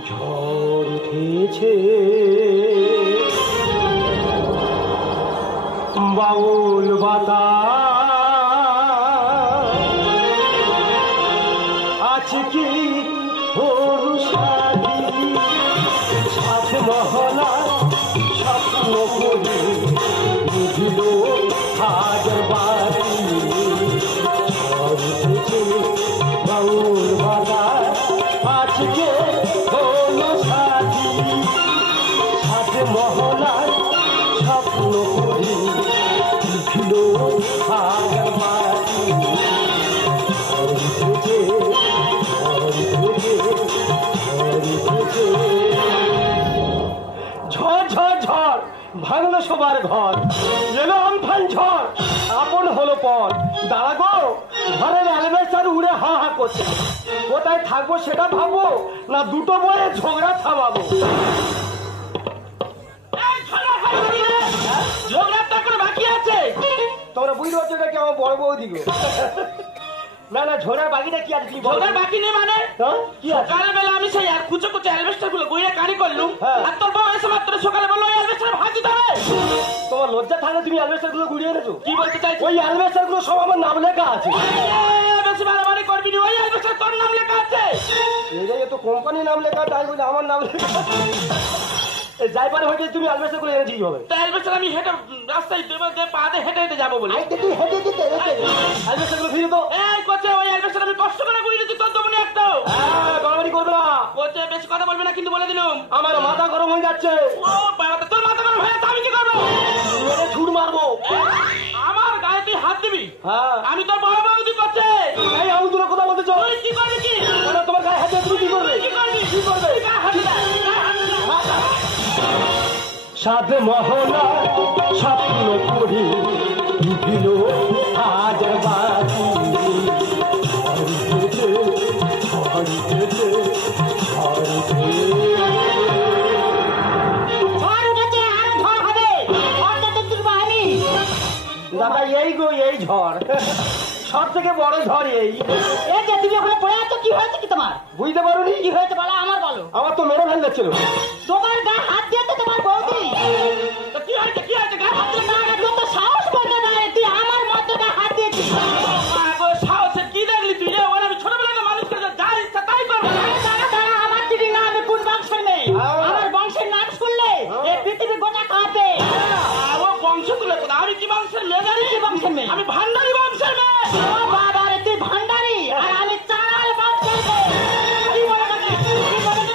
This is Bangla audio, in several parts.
ঝড় উঠেছে বাউল বাতাস আজকে অনুসারী সাত মহলা স্বপ্ন করে বুঝল হাজার বাড়ি ঝড় উঠেছে বাউল বাতাস আজকে অনুসারী সাত মহলার স্বপ্ন করে বুঝল হাজার বাড়ি ঝড় উঠেছে ঝড় ঝড় ঝড় ভাঙলো সবার ঘর এলো আমফান ঝড় আপন হলো পর দাঁড়াগো ঘরের অ্যালবেস্টার উড়ে হা হা করছে কোথায় থাকবো সেটা ভাববো না দুটো বয়ে ঝগড়া থামাবো ঝগড়াটা করে বাকি আছে তোমরা বুঝতে পারছো এটা কি আমার বড় বৌদি গো না না ঝোড়ার বাকিটা কি আছে ঝোড়ার বাকি নেই মানে কি আছে সকালবেলা আমি সেই আর কুচো কুচো অ্যালবেস্টার গুলো বইয়ে কানি করলুম আর তোর বউ এসে মাত্র সকালে বললো ওই অ্যালবেস্টার ভাগ দিতে হবে তোমার লজ্জা থাকে তুমি অ্যালবেস্টার গুলো গুড়িয়ে এনেছো কি বলতে চাইছো ওই অ্যালবেস্টার গুলো সব আমার নাম লেখা আছে বেশি মারামারি করবি না ওই অ্যালবেস্টার তোর নাম লেখা আছে এই তো কোম্পানির নাম লেখা তাই বলে আমার নাম লেখা যাই পারে হয়েছে তুমি অ্যালবেস্টার গুলো এনেছি কি হবে তা অ্যালবেস্টার আমি হেঁটে রাস্তায় পা দিয়ে হেঁটে হেঁটে যাবো বলে অ্যালবেস্টার গুলো ফিরে তো এই কোচে ওই অ্যালবেস্টার আমি কষ্ট করে গুড়িয়ে দিচ্ছি তোর দেবো না একটা গড়াগড়ি করবে না কোচে বেশি কথা বলবে না কিন্তু বলে দিলাম আমার মাথা গরম হয়ে যাচ্ছে ও বাবা তোর মাথা গরম হয়ে যাচ্ছে আমি কি করবো ছুট মারবো আমার গায়ে তুই হাত দিবি হ্যাঁ আমি তোর বড় বৌদি করছে এই আমি তোর কথা বলতে চাই তুই কি করবি কি তোমার গায়ে হাতে তুমি কি করবে কি করবি কি করবে গায়ে হাত দে, গায়ে হাত দে। সাত মহলা স্বপ্ন করি দিল হাজার বাকি দাদা এই গো এই ঝড় সব থেকে বড় ঝড় এই যে তুমি ওখানে পড়ে আছো কি হয়েছে কি তোমার বুঝতে পারোনি কি হয়েছে বলো আমার বলো আমার তো মেরে ফেল যাচ্ছিল তোমার গায়ে হাত দিয়ে তো তোমার বৌদি তো কি হয়েছে গায়ে হাত দিলে না তুই তো সাহস করতে না তুই আমার মতো গায়ে হাত দিয়েছিস সাহসের কি দেখলি তুই ওর আমি ছোটবেলাতে মানুষ করে যা ইচ্ছা তাই করবো দাঁড়া দাঁড়া আমার দিদি না আমি কোন বংশের মেয়ে আমার বংশের নাম শুনলে এই পৃথিবী গোটা কাঁপে ও বংশ তুলে কোথা আমি কি বংশের মেয়ে জানি কি বংশের মেয়ে আমি ভান্ডারি বংশের মেয়ে ও বাবা রে তুই ভান্ডারি আর আমি চাল বংশের মেয়ে কি বলে নাকি কি বলে নাকি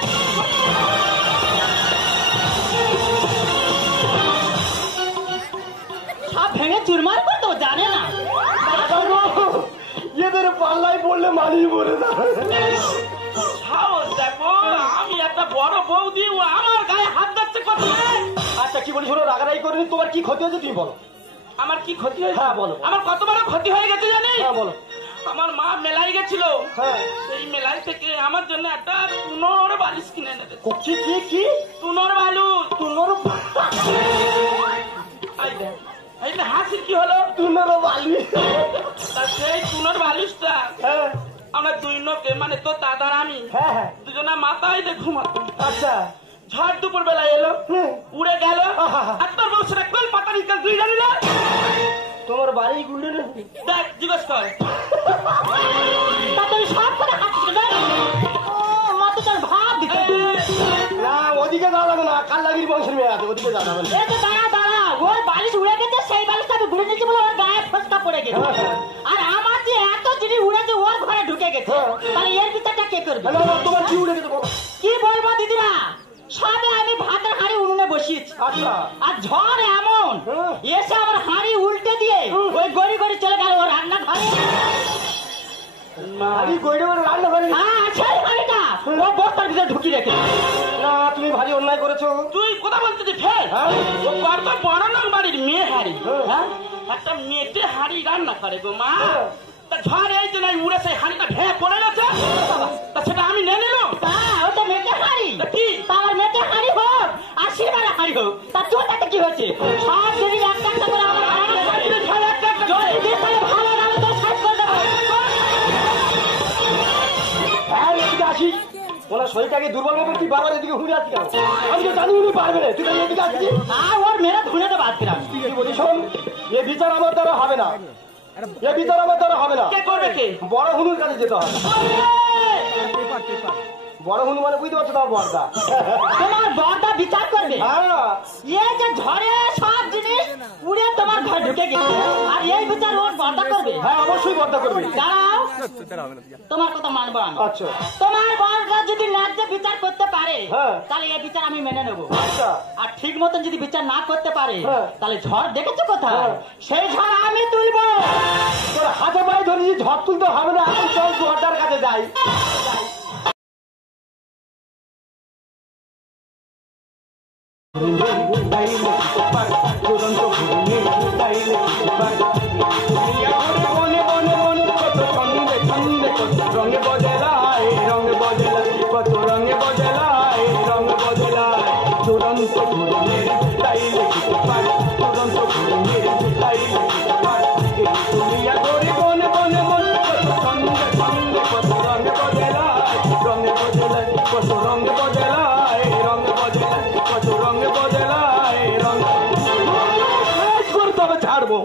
সব ভেঙে চুরমার করে তো জানে না এদের পাল্লায় পড়লে মানি বলে সাহস দেখো আমি একটা বড় বৌদি ও আমার গায়ে হাত দিচ্ছে কত আচ্ছা কি বলি শোনো রাগারাগি করিনি তোমার কি ক্ষতি হয়েছে তুমি বলো আমার কি ক্ষতি হয়েছে হ্যাঁ বলো আমার কত বড় ক্ষতি হয়ে গেছে জানি হ্যাঁ বলো আমার মা মেলায় গেছিল হ্যাঁ সেই মেলায় থেকে আমার জন্য একটা টুনোর বালিশ কিনে এনে দিয়েছে কি কি কি টুনোর বালুস তুনোর এই যে হাসির কি হলো তুনোর বালি তা সেই টুনোর বালিশটা হ্যাঁ আমরা দুই লোকে মানে তো দাদার আমি হ্যাঁ হ্যাঁ দুজনে মাথায় দিয়ে ঘুমাতাম আচ্ছা ঝড় দুপুর বেলা এলো উড়ে গেল আর তোর বউ সেটা কোন পাতা নিকাল তুই জানি না তোমার বাড়ি গুন্ডে দেখ জিজ্ঞেস কর তা তুই সব করে হাঁটছিস না ও মতো তোর ভাব দিতে না ওদিকে যাওয়া যাবে না কাল্লাগির বংশের মেয়ে আছে ওদিকে যাওয়া যাবে না এই যে দাঁড়া দাঁড়া ওর বালিশ উড়ে গেছে সেই বালিশটা আমি ঘুরে নিয়েছি বলে ওর গায়ে ফসকা পড়ে গেছে আর আমার যে এত জিনিস উড়েছে ওর ঘরে ঢুকে গেছে তাহলে এর বিচারটা কে করবে তোমার কি উড়ে গেছে বলো কি বলবো দিদিরা সবে আমি ভাতের হাঁড়ি উনুনে বসিয়েছি আচ্ছা আর ঝড় এমন এসে আমার হাঁড়ি উল্টে দিয়ে ওই গড়ি গড়ি চলে গেল ও রান্না ঘরে আমি গইড়ে রান্না করি হ্যাঁ সেই হাঁড়িটা ও বস্তার ভিতরে ঢুকিয়ে রেখে না তুমি ভারী অন্যায় করেছো তুই কথা বলতেছিস ফের হ্যাঁ? ও কত বড় নাম বাড়ির মেয়ে হাড়ি হ্যাঁ একটা মেয়েতে হাড়ি রান্না করে গো মা তা ঝড় এই যে নাই উড়ে সেই হাড়িটা ঢেয়ে পড়ে গেছে তা সেটা আমি নিয়ে নিলাম ওটা মেটে হাঁড়ি তা কি তার মেটে হাঁড়ি হোক আর সিলভারের হাঁড়ি হোক তা তোর তাতে কি হয়েছে সব যদি একটা একটা করে আমার যদি দিস তাহলে ভালো নাম তোর সাইজ করে দেবো হ্যাঁ এদিকে আসি ওনার শরীরটাকে দুর্বল মতো তুই বাবার এদিকে ঘুরে আসছি কেন? আমি তো জানি উনি পারবে না, তুই তাহলে এদিকে আসছিস। ওর মেরে ধুনে তো বাদ দিলাম। তুই বলি শোন, এ বিচার আমার দ্বারা হবে না, এ বিচার আমার দ্বারা হবে না। কে করবে কে? বড় হুনুর কাছে যেতে হবে। বড় হুনু মানে বুঝতে পারছো তোমার বর্দা? তোমার বর্দা বিচার করবে? হ্যাঁ, এই যে ঝড়ে সব জিনিস উড়ে তোমার ঘরে ঢুকে গেছে, আর এই বিচার ওর বর্দা করবে? হ্যাঁ অবশ্যই বর্দা করবে। দাঁড়াও, তোমার কথা মানবো আমি। আচ্ছা তোমার বর্দা যদি ন্যায্য বিচার করতে পারে, হ্যাঁ। তাহলে এই বিচার আমি মেনে নেবো। আচ্ছা আর ঠিক মতন যদি বিচার না করতে পারে, হ্যাঁ। তাহলে ঝড় দেখেছো কোথায়? হ্যাঁ। সেই ঝড় আমি তুলবো। তোর হাতে পায়ে ধরেছি, ঝড় তুলতে হবে না, এখন চল বর্দার কাছে যাই। রঙে বদলায়, রঙে বদলায়, কত রঙে বদলায়, রঙ বদলায়, চূড়ান্ত ঘুরনের তাই লিখিতে পারে, চূড়ান্ত ঘুরনের তাই লিখিতে পারে, এই দুনিয়া ধরে বনে বনে মন, কত সঙ্গে সঙ্গে কত রঙে বদলায়, রঙে বদলায়, কত রঙে বদলায়, রঙ বদলায়, কত রঙে বদলায়, রঙ তবে ছাড়বো।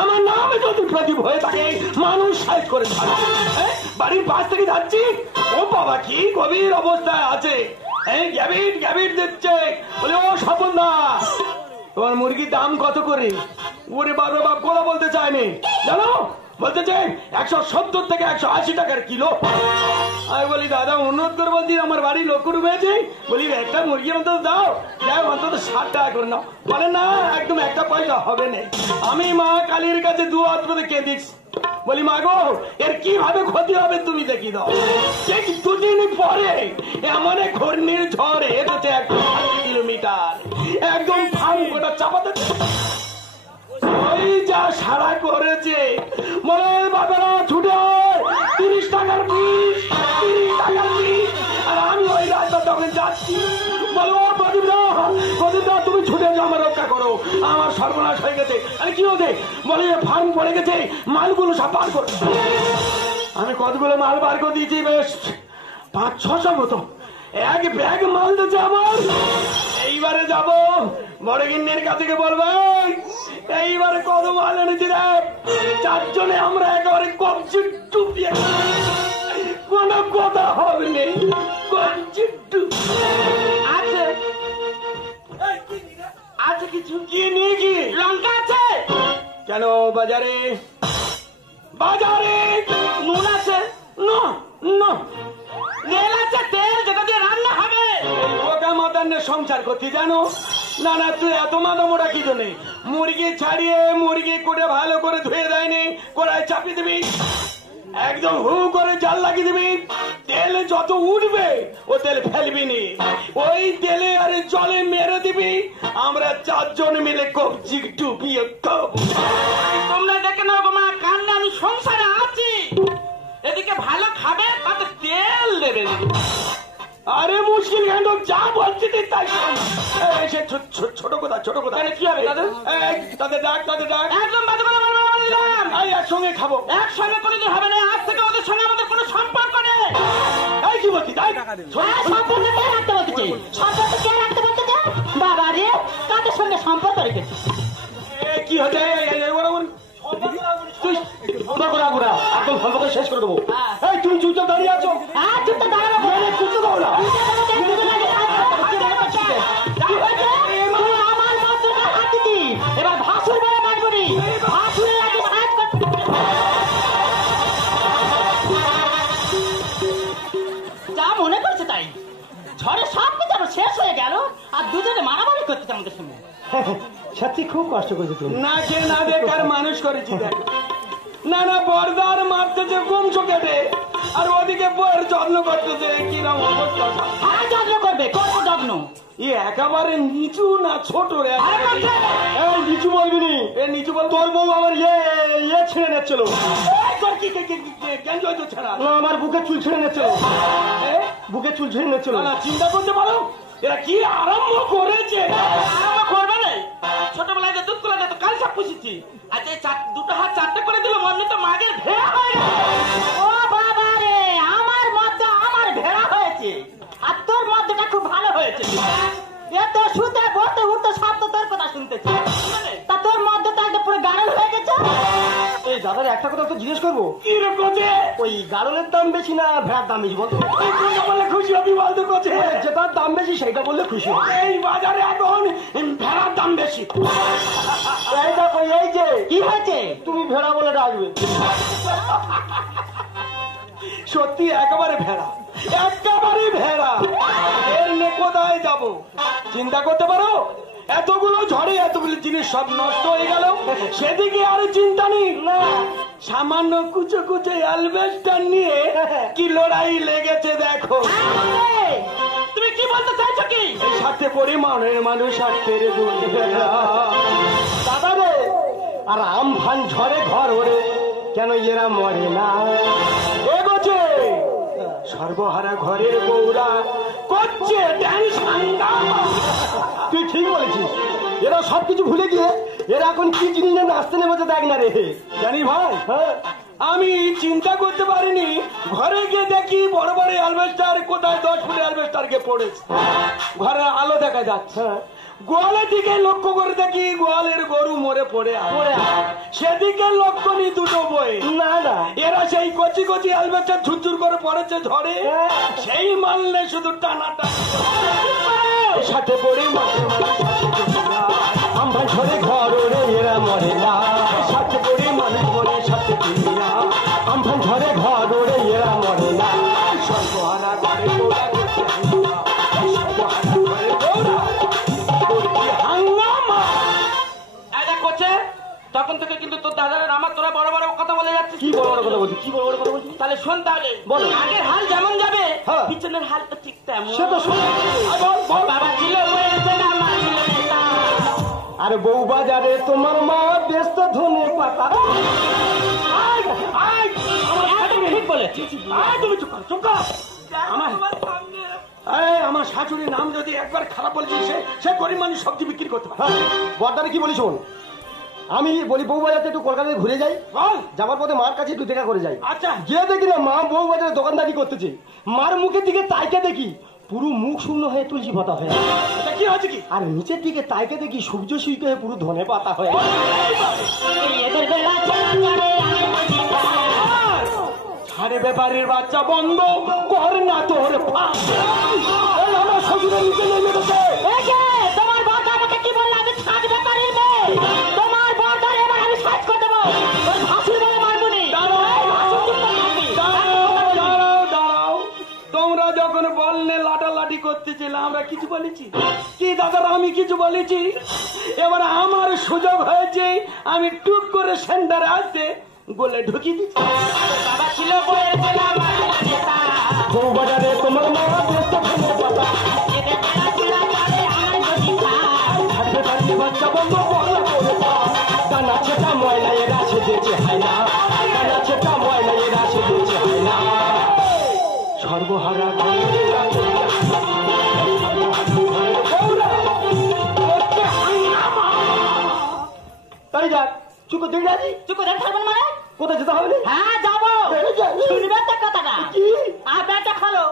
আমার নামে যদি প্রদীপ হয়ে থাকে মানুষ সাইজ করে ছাড়বে। বাড়ির পাশ থেকে যাচ্ছি, ও বাবা কি গভীর অবস্থায় আছে, গ্যাবিট গ্যাবিট দিচ্ছে, বলে ও স্বপন দা তোমার মুরগির দাম কত করে? ওরে বাবা বাপ কথা বলতে চায়নি জানো, বলতে চাই 170 থেকে 180 টাকার কিলো। আমি বলি দাদা অনুরোধ করে বলছি, আমার বাড়ি লোক রয়েছে, বলি একটা মুরগি অন্তত দাও, যাই অন্তত 60 টাকা করে নাও। বলে না একদম একটা পয়সা হবে না। আমি মা কালীর কাছে দু হাত করে কেঁদিস, বলি মা গো এর কিভাবে ক্ষতি হবে তুমি দেখি দাও। ঠিক দুদিন পরে এমন এক ঘূর্ণির ঝড় এসেছে 160 কিলোমিটার, একদম ফার্ম গোটা চাপাতে ওই যা সারা করেছে। বলে বাবারা ছুটে 30 টাকার পিস, 30 টাকার পিস। আর আমি ওই রাস্তা তখন যাচ্ছি, বলো প্রদীপদা প্রদীপদা তুমি ছুটে যাও, আমার রক্ষা করো, আমার সর্বনাশ হয়ে গেছে। আরে কি হচ্ছে? বলে ফার্ম পড়ে গেছে, মালগুলো সব বার করে। আমি কতগুলো মাল বার করে দিয়েছি, বেশ 500-600 মতো, এক ব্যাগ মাল দিচ্ছে আমার। এইবারে যাব বড় গিন্নির কাছে বলবো এইবারে কত মাল এনেছি দেখ, 4 জনে আমরা একেবারে কবজি ডুবিয়ে, কোনো কথা হবে নেই, কবজি আছে আছে কিছু কি নিয়ে কি লঙ্কা আছে? কেন বাজারে? বাজারে নুন আছে? না না, তেল আছে? তেল যেটা দিয়ে রান্না হবে। ওটা মাতান্নের সংসার করতে জানো না? না তুই এত মাথা মোটা কি জন্যে? মুরগি ছাড়িয়ে মুরগি করে ভালো করে ধুয়ে দেয়নি, কড়াই চাপিয়ে দিবি, একদম হু করে জাল লাগিয়ে দিবি, তেল যত উঠবে ও তেল ফেলবি নি, ওই তেলে আর জলে মেরে দিবি, আমরা 4 জন মিলে কবজি ডুবিয়ে খাবো। তোমরা দেখে নাও গো মা, কান্না আমি সংসারে আছি, এদিকে ভালো খাবে তাতে তেল দেবে না। আরে মুশকিল কেন, যা বলছি তুই তাই শোন। এই সে ছোট কথা, ছোট কথা। আরে কি হবে দাদা? এই তাদের ডাক, তাদের ডাক। একদম বাজে কথা বলবো না, বলে দিলাম। এই একসঙ্গে খাবো। একসঙ্গে কোনোদিন হবে না, আজ থেকে ওদের সঙ্গে আমাদের কোনো সম্পর্ক নেই। এই কি বলছি তাই? সম্পর্ক কে রাখতে বলতেছে? সম্পর্ক কে রাখতে বলতেছে? বাবা রে, কাদের সঙ্গে সম্পর্ক রেখেছে? কি হচ্ছে? তুই গুড়া একদম সম্পর্ক শেষ করে দেবো। এই তুমি চুপচাপ দাঁড়িয়ে আছো। চুপটা দাঁড়াবো, চুপচাপ দাও না। আমার মাত্রটা হাত দিতি, এবার ভাসুর বলে মারবো নি, ভাসুরের আগে সাহায্য করতে। যা মনে করছে তাই, ঝড়ে সব কিছু শেষ হয়ে গেল, আর দুজনে মারামারি করতেছে আমাদের সঙ্গে। সত্যি খুব কষ্ট করেছে তুমি। না কে না বেকার মানুষ করেছি দেখ। না না বর্দার মারতেছে কমছো কেটে, আর ওদিকে বইয়ের যত্ন করতেছে, কিরম অবস্থা। হ্যাঁ যত্ন করবে, করবো যত্ন। একেবারে নিচু না ছোট রে? এই নিচু বলবি নি, এ নিচু বল। তোর বউ আমার ইয়ে ছেড়ে নিচ্ছিল। আমার বুকে চুল ছেড়ে নিচ্ছিল, বুকে চুল ছেড়ে নিচ্ছিল। না চিন্তা করতে পারো এরা কি আরম্ভ করেছে। আরম্ভ করবে না, ছোটবেলায় যে দুধ করে তো কাল সব পুষেছি, আজ এই দুটো হাত 4টে করে দিল, মনে তো মাগের ভেড়া হয়ে গেল। ও বাবা রে, আমার মধ্যে আমার ভেড়া হয়েছে। আর তোর মধ্যটা খুব ভালো হয়েছে। এ তো শুতে বসতে উঠতে সব তো তোর কথা শুনতেছে। তা তোর মধ্যটা একটা পুরো গাড়ল হয়ে গেছে। এই দাদার একটা কথা তো জিজ্ঞেস করবো, কি রে কোচে? ওই গাড়লের দাম বেশি না ভেড়ার দাম বেশি বলতো? কোনটা বললে খুশি হবি বলতো কোচে? যেটার দাম বেশি সেটা বললে খুশি হবে। এই বাজারে এখন ভেড়ার দাম বেশি। এই দেখো, এই যে কি হয়েছে? তুমি ভেড়া বলে ডাকবে। সত্যি একেবারে ভেড়া, একেবারে ভেড়া। এর নে কোথায় যাবো? চিন্তা করতে পারো, এতগুলো ঝড়ে এতগুলো জিনিস সব নষ্ট হয়ে গেল, সেদিকে আর চিন্তা নেই না। সামান্য কুচো কুচো অ্যালবেস্টার নিয়ে কি লড়াই লেগেছে দেখো। তুমি কি বলতে চাইছো? কি সাথে পরিমাণের মানুষ সাথে দাদা রে, আর আমফান ঝড়ে ঘর ওরে, কেন এরা মরে না? এগোছে সর্বহারা ঘরের বউরা করছে ড্যান্স হাঙ্গামা। তুই ঠিক বলেছিস, এরা সবকিছু ভুলে গিয়ে এরা এখন কি জিনিস নিয়ে নাচতে নেমেছে দেখ না রে। জানি ভাই, হ্যাঁ, আমি চিন্তা করতে পারিনি, ঘরে গিয়ে দেখি বড় বড় অ্যালবেস্টার কোথায় 10 ফুট অ্যালবেস্টার কে পড়েছে, ঘরের আলো দেখা যাচ্ছে। হ্যাঁ, গোয়ালের দিকে লক্ষ্য করে দেখি গোয়ালের গরু মরে পড়ে পড়ে আছে। সেদিকে লক্ষ্য নি দুটো বই। না না, এরা সেই কচি কচি অ্যালবেস্টার ঝুরঝুর করে পড়েছে ঝড়ে, সেই মানলে শুধু টানাটা সাথে পড়ে আমফান ঝড়ে ঘর ওরে, এরা মরে না। সাথে পড়ে মানুষ মরে, সাথে কিনা আমফান ঝড়ে ঘর ওরে, এরা মরে না। সর্বহারা ঘরে বউরা করছে হাঙ্গামা। সর্বহারা ঘরে বউরা করছে হাঙ্গামা। এটা করছে তখন থেকে কিন্তু তোর দাদার আমার তোরা বড় বড় কথা বলে যাচ্ছিস। কি বড় বড় কথা বলছি? কি বড় বড় কথা বলছি? তাহলে শোন, তাহলে বলো। আগের হাল যেমন যাবে, হ্যাঁ। পিছনের হাল তো ঠিক তেমন। সে তো শোন। বাবা ছিল বলেছে না, মা ছিল নেতা। আরে বউ বাজারে তোমার মা ব্যস্ত ধনে পাতা। ঠিক বলেছিস। তুমি চুপ কর, চুপ কর। আমার শাশুড়ির নাম যদি একবার খারাপ বলেছি, সে গরিব মানুষ সবজি বিক্রি করতে পারে। হ্যাঁ, বর্দারে কি বলি শোন, আমি বলি বউ বাজারে একটু কলকাতায় ঘুরে যাই, বল। যাবার পথে মার কাছে একটু দেখা করে যাই। আচ্ছা, গিয়ে দেখি না মা বউ বাজারে দোকানদারি করতেছে, মার মুখের দিকে তাইকে দেখি পুরো মুখ শূন্য হয়ে তুলসী পাতা হয়ে, এটা কি হচ্ছে কি? আর নিচের দিকে তাইকে দেখি সূর্য সুইক হয়ে পুরো ধনে পাতা হয়ে। এদের বেলা চলে ছাড়ে ব্যাপারের বাচ্চা বন্ধ কর না তোর ফাঁস। এই আমার শ্বশুরের নিচে নেমে গেছে। তোমার বড় আমাকে কি বললো? আমি ছাড়বে পারি না। তোমার বড় এবার আমি সাজ করে দেবো। ওই ভাসুর বলে মারবুনি। দাঁড়াও, তোমরা যখন বললে লাটালাটি করতেছিলে, আমরা কিছু বলেছি কি দাদারা? আমি কিছু বলেছি? এবার আমার সুযোগ হয়েছে, আমি টুক করে সেন্টারে আসতে গোলে ঢুকিয়ে দিচ্ছি। বাবা ছিল বলেছে না, মা ছিল নেতা। বউ বাজারে তোমার মা ব্যস্ত ধনে পাতা। এদের বেলা চলে আমার যদি থাকতে থাকতে বাচ্চা বন্ধ বলা করে পা। ডানা ছেটা ময়লা এরা সেজেছে হয় না, ডানা ছেটা ময়লা এরা সেজেছে হয় না। সর্বহারা ঘরেরা বউরা করছে হাঙ্গামা। তাই যাক, চুপ করে দেখে যাচ্ছি। চুপ করে থাকবেন মানে? কোথায় যেতে হবে? হ্যাঁ যাবো। শুনবে তো কথাটা? কি আর ব্যাগটা খোলো।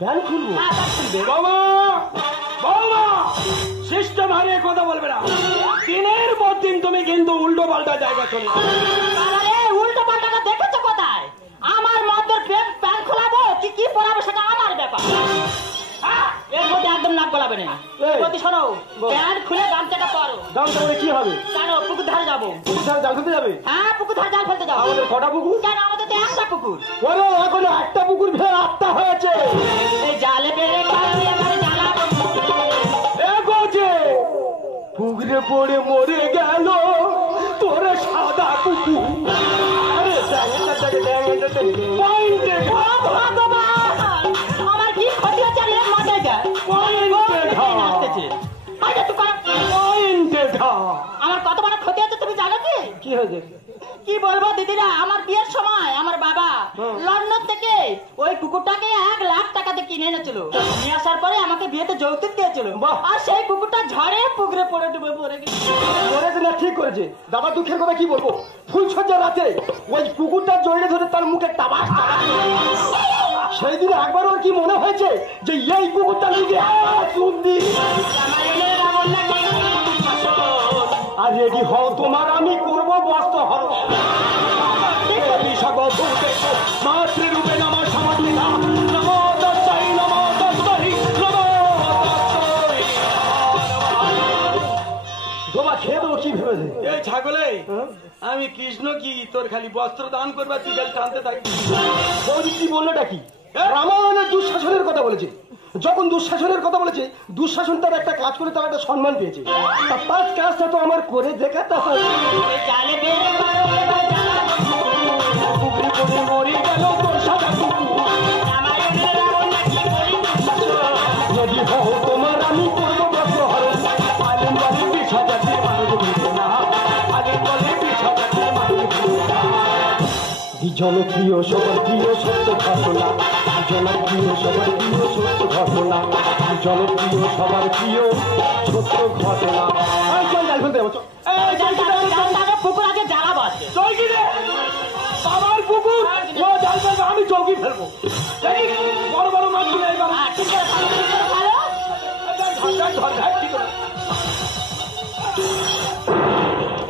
প্যান খুলবো? হ্যাঁ ব্যাগ খুলবে। বাবা, বাবা, সিস্টেম হারিয়ে কথা বলবে না। দিনের পর দিন তুমি কিন্তু উল্টো পাল্টা জায়গা চলে যাবে। আরে উল্টো পাল্টাটা দেখেছো কোথায়? আমার মধ্যে প্যান খোলাবো কি কি পরাবো সেটা আমার ব্যাপার। এর মধ্যে একদম নাক গলাবে না। প্রতি শোনো, প্যান খুলে গামছাটা পরো। দামটা করে কি হবে? কেন পুকুর ধারে যাবো? পুকুর জাল ফেলতে যাবে? হ্যাঁ পুকুর ধারে জাল ফেলতে যাবো। আমাদের কটা পুকুর? কেন আমাদের তো একটা পুকুর। বলো, এখন একটা পুকুর ভেঙে 8টা হয়েছে। এই জালে পেরে খাওয়াই আমার জ্বালাবো। এগোছে পুকুরে পড়ে মরে গেল তোর সাদা কুকুর। আরে পয়েন্টে ভগবান, আমার কি ক্ষতি হচ্ছে? আর এর মাথায় যায়। নাচতেছে। আচ্ছা, তুই কর। পয়েন্টে ধা। আমার কত বড় ক্ষতি হচ্ছে তুমি জানো কি? কি হয়েছে? কি বলবো দিদিরা, আমার বিয়ের সময় আমার বাবা লন্ডন থেকে ওই কুকুরটাকে 1 লাখ টাকাতে কিনে এনেছিল। নিয়ে আসার পরে আমাকে বিয়েতে যৌতুক দিয়েছিল। বাহ। আর সেই কুকুরটা ঝড়ে পুকুরে পড়ে ডুবে পড়ে গেছে। করেছে না, ঠিক করেছে। দাদা দুঃখের কথা কি বলবো, ফুলসজ্জা রাতে ওই কুকুরটা জড়িয়ে ধরে তার মুখে টাবাস টাবাস সেই দিন একবার ওর কি মনে হয়েছে যে এই কুকুরটা লিখে চুন্দি আর রেডি হও, তোমার আমি করবো বস্ত্র হর মাতৃরূপে নমঃ সমাধিতা নমো তস্मै নমো তস্मै নমো তস্मै। তোমার খেয়ে দেবো কি ভেবেছে? এই ছাগলে, আমি কৃষ্ণ কি তোর খালি বস্ত্র দান করবা, তুই খালি টানতে থাকবি? বৌদি কি বললোটা কি? রামায়ণের দুঃশাসনের কথা বলেছে। যখন দুঃশাসনের কথা বলেছে, দুঃশাসন তার একটা কাজ করে তার একটা সম্মান পেয়েছে। তার কাজটা তো আমার করে দেখাতে হবে। মরি গেল তোর সাদা কুকুর। যদি হও তোমার আমি করবো বস্ত্র হরণ। আলিম বলে 20,000 দিয়ে মানুষ ভুলবে না, আলিম বলে 20,000 দিয়ে মানুষ ভুলবে না। জনপ্রিয় সবার প্রিয় সত্য ঘটনা, জনপ্রিয় সবার প্রিয় সত্য ঘটনা, জনপ্রিয় সবার প্রিয় সত্য ঘটনা। পুকুর আগে জ্বালা বাজছে। চৌকি রে, বাবার পুকুর, ও জাল ফেলবে, আমি চৌকি ফেলবো। দেখি বড় বড় মাছগুলো এইবার ঠিক করে ভালো, ঠিক করে ভালো।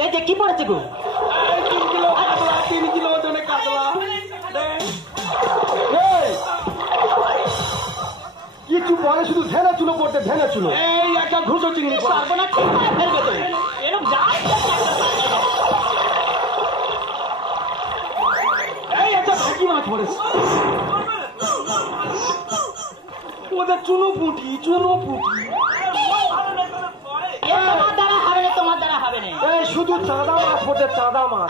এই যে কি পড়েছে গো? 3 কিলো কাতলা, 3 কিলো ওজনে কাতলা। কিছু পরে শুধু ধ্যানা চুলো পড়তে ধ্যানা চুলো। এই একটা ঘুষো চিংড়ি সর্বনাশ ঠিক করে ফেলবে তো। এরকম যায় এই একটা ভেকি মাছ পড়েছে। ওদের চুনো পুঁটি, চুনো পুঁটি। তোমার দ্বারা হবে না, তোমার দ্বারা হবে না। এই শুধু চাঁদা মাছ পড়তে, চাঁদা মাছ।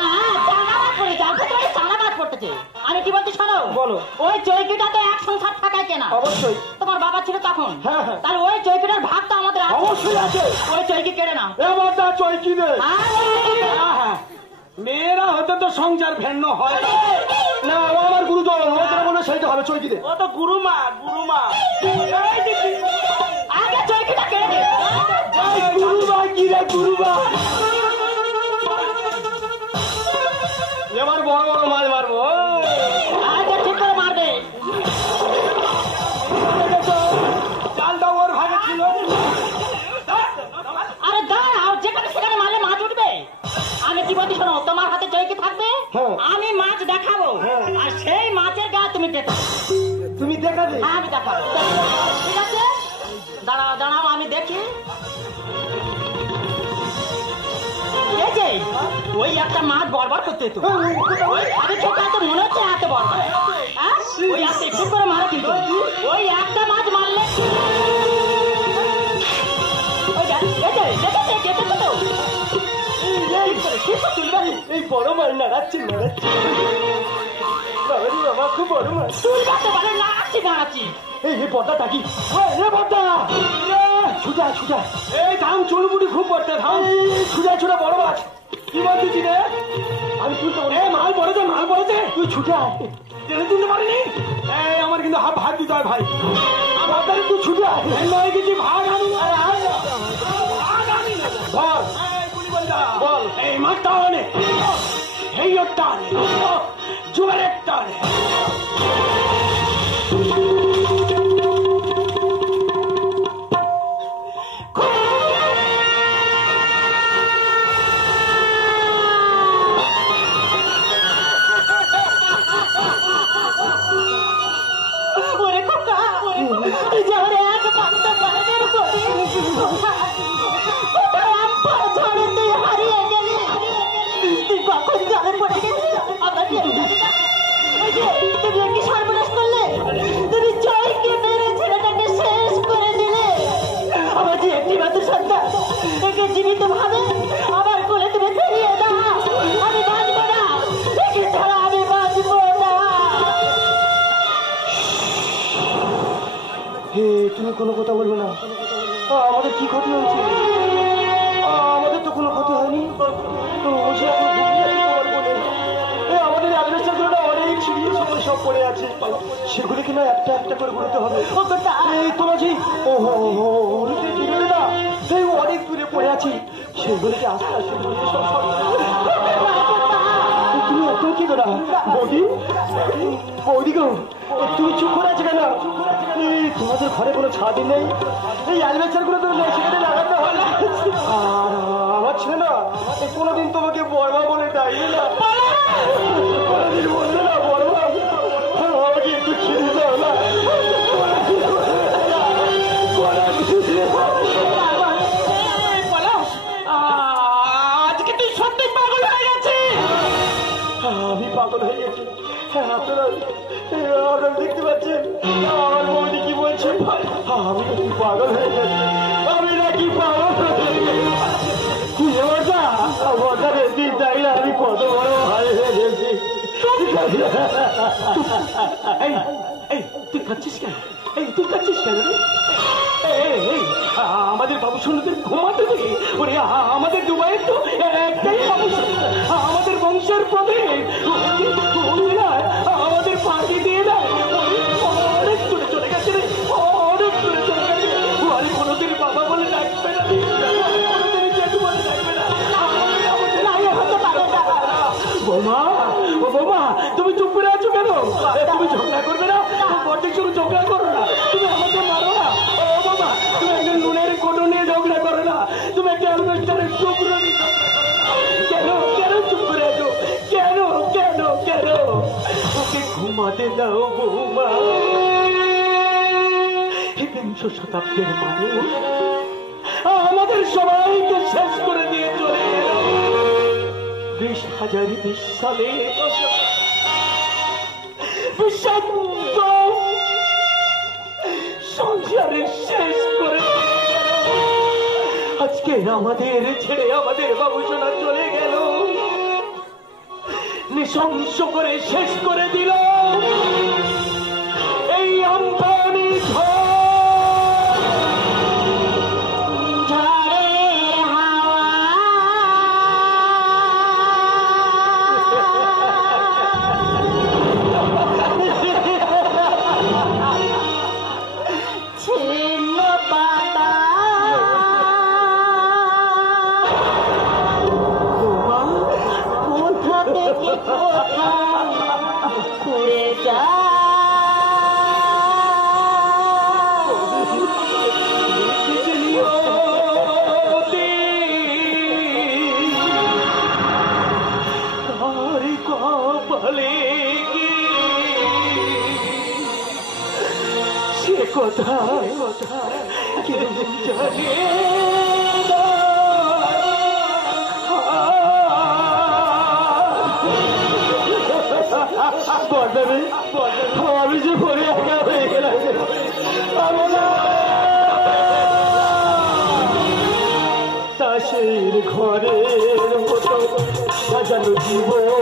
চাঁদা মাছ পড়ে যার ভেতরে চাঁদা মাছ পড়তেছে। আমি কি বলছি শোনো, বলো। ওই চৈকিটা তো এক সংসার থাকায় কেনা। অবশ্যই। তোমার বাবা ছিল তখন, হ্যাঁ, হ্যাঁ। তাহলে ওই চৈকিটার ভাগ তো আমাদের আছে। অবশ্যই আছে। ওই চৈকি কেড়ে নাও। এবার দা চৈকি দে। হ্যাঁ, মেয়েরা হতে তো সংসার ভিন্ন হয় না। না, ও আমার গুরুজন, ও যেটা বলবে সেইটা হবে, চৈকি দে। ও তো গুরুমা, গুরুমা। আগে চৈকিটা কেড়ে দে। গুরুবা কি রে গুরুবা? এবার বড় বড় মাছ মারবো। আগে ঠিক করে মারবে। চালটা ওর ভাগে ছিল। আরে দাঁড়াও, যেখানে সেখানে মারলে মাছ উঠবে। আমি কি বলছি শোনো, তোমার হাতে চৈকি থাকবে, হ্যাঁ। আমি মাছ দেখাবো, হ্যাঁ। আর সেই মাছের গা তুমি দেখাবে। তুমি দেখাবে? হ্যাঁ, আমি দেখাবো। ঠিক আছে, দাঁড়াও দাঁড়াও, আমি দেখি। এই যে, ওই একটা মাছ বরবার করতে তো আমি চোখে এত মনে হচ্ছে এত বরবার। হ্যাঁ, ওই একটা একটু করে মারো, কিন্তু ওই একটা মাছ মারলে ওই দেখ, এই যে, দেখেছে, দেখেছে তো। এই বড় মাছ নাড়াচ্ছি নাড়াচ্ছি। বাবারি বাবা, খুব বড় মাছ। তুলবাতে পারে, নাড়াচ্ছি নাড়াচ্ছি। এই পর্দাটা কি? রে পর্দা, ছুটা ছুটা। এই ধান চুলবুটি খুব পড়তে, ধান ছুটা ছুটা বড় মাছ। কি বলছি রে? আমি তুলতে পারি। এ মাল পড়েছে, মাল পড়েছে। তুই ছুটে আয়। টেনে তুলতে পারিনি। এই আমার কিন্তু ভাগ দিতে হয় ভাই। আমার তাহলে তুই ছুটে আয়। নয় কিছু ভাগ আমি ধর। বল, এই মাঠটা অনেক, এই একটা অনেক, জুয়ার একটা অনেক। জীবিত ভাবে আবার কোলে তুমি ফিরিয়ে দাও। আমি বাঁচবো না, একে ছাড়া আমি বাঁচবো না। হে, তুমি কোনো কথা বলবে না। আমাদের কি ক্ষতি হয়েছে? আমাদের তো কোনো ক্ষতি হয়নি। আমাদের অ্যাডভেঞ্চারগুলো অনেক সিরিয়াস সময় সব পড়ে আছে, সেগুলো কিনা একটা একটা করে বলতে হবে। এই তোরা যে না, সেই অনেক দূরে পড়ে আছি, সেগুলোকে আস্তে আস্তে তুমি এত কি গো না বৌদি বৌদি গো তুমি চুপ করে আছো কেন এই তোমাদের ঘরে কোনো ছাদই নেই এই অ্যালবেচার গুলো তো সেখানে লাগাতে হয় না আর আমার ছেলে না কোনোদিন তোমাকে বর্মা বলে ডাইনি না কোনোদিন বললো না বর্মা আমাকে একটু ছেড়ে দাও না আজকে তুই সত্যি পাগল হয়ে গেছিস। আমি পাগল হয়ে গেছি আপনারা দেখতে পাচ্ছেন আমার বৌদি কি বলছে আমি নাকি পাগল হয়ে গেছি আমি নাকি পাগল মজারে দিন চাই না আমি কত বড় ভাই হয়ে গেছি তুই খাচ্ছিস কেন তুই খাচ্ছিস কেন আমাদের বাবু সুন্দর ঘুমাতে দেখি ওরে আমাদের দুবাইয়ের তো একটাই বাবু আমাদের বংশের প্রতীক আমাদের পার্টি দিয়ে দেয় অনেক দূরে চলে গেছে রে অনেক দূরে চলে গেছে আরে কোনোদিন বাবা বলে ডাকবে না কোনোদিন জেঠু বলে ডাকবে না বৌমা ও বৌমা তুমি চুপ করে আছো কেন তুমি ঝগড়া করবে না বড়দের সঙ্গে ঝগড়া করো না তুমি আমাকে মারো না ও বাবা তুমি একজন নুনের কোটো নিয়ে ঝগড়া করো না তুমি একটা অ্যালবেস্টারের টুকরো নিয়ে কেন কেন চুপ করে আছো কেন কেন কেন ওকে ঘুমাতে দাও বৌমা বিংশ শতাব্দীর মানুষ আমাদের সবাইকে শেষ করে দিয়ে চলে গেল 20,020 সালে বিষাক্ত সংসারে শেষ করে আজকে আমাদের ছেড়ে আমাদের বাবুসোনা চলে গেল নৃশংস করে শেষ করে দিল এই আমফানি কোথায় কোথায় কেউ জানে আমি যে পরে একা হয়ে গেলাম তা সেই ঘরের মতো সাজানো জীবন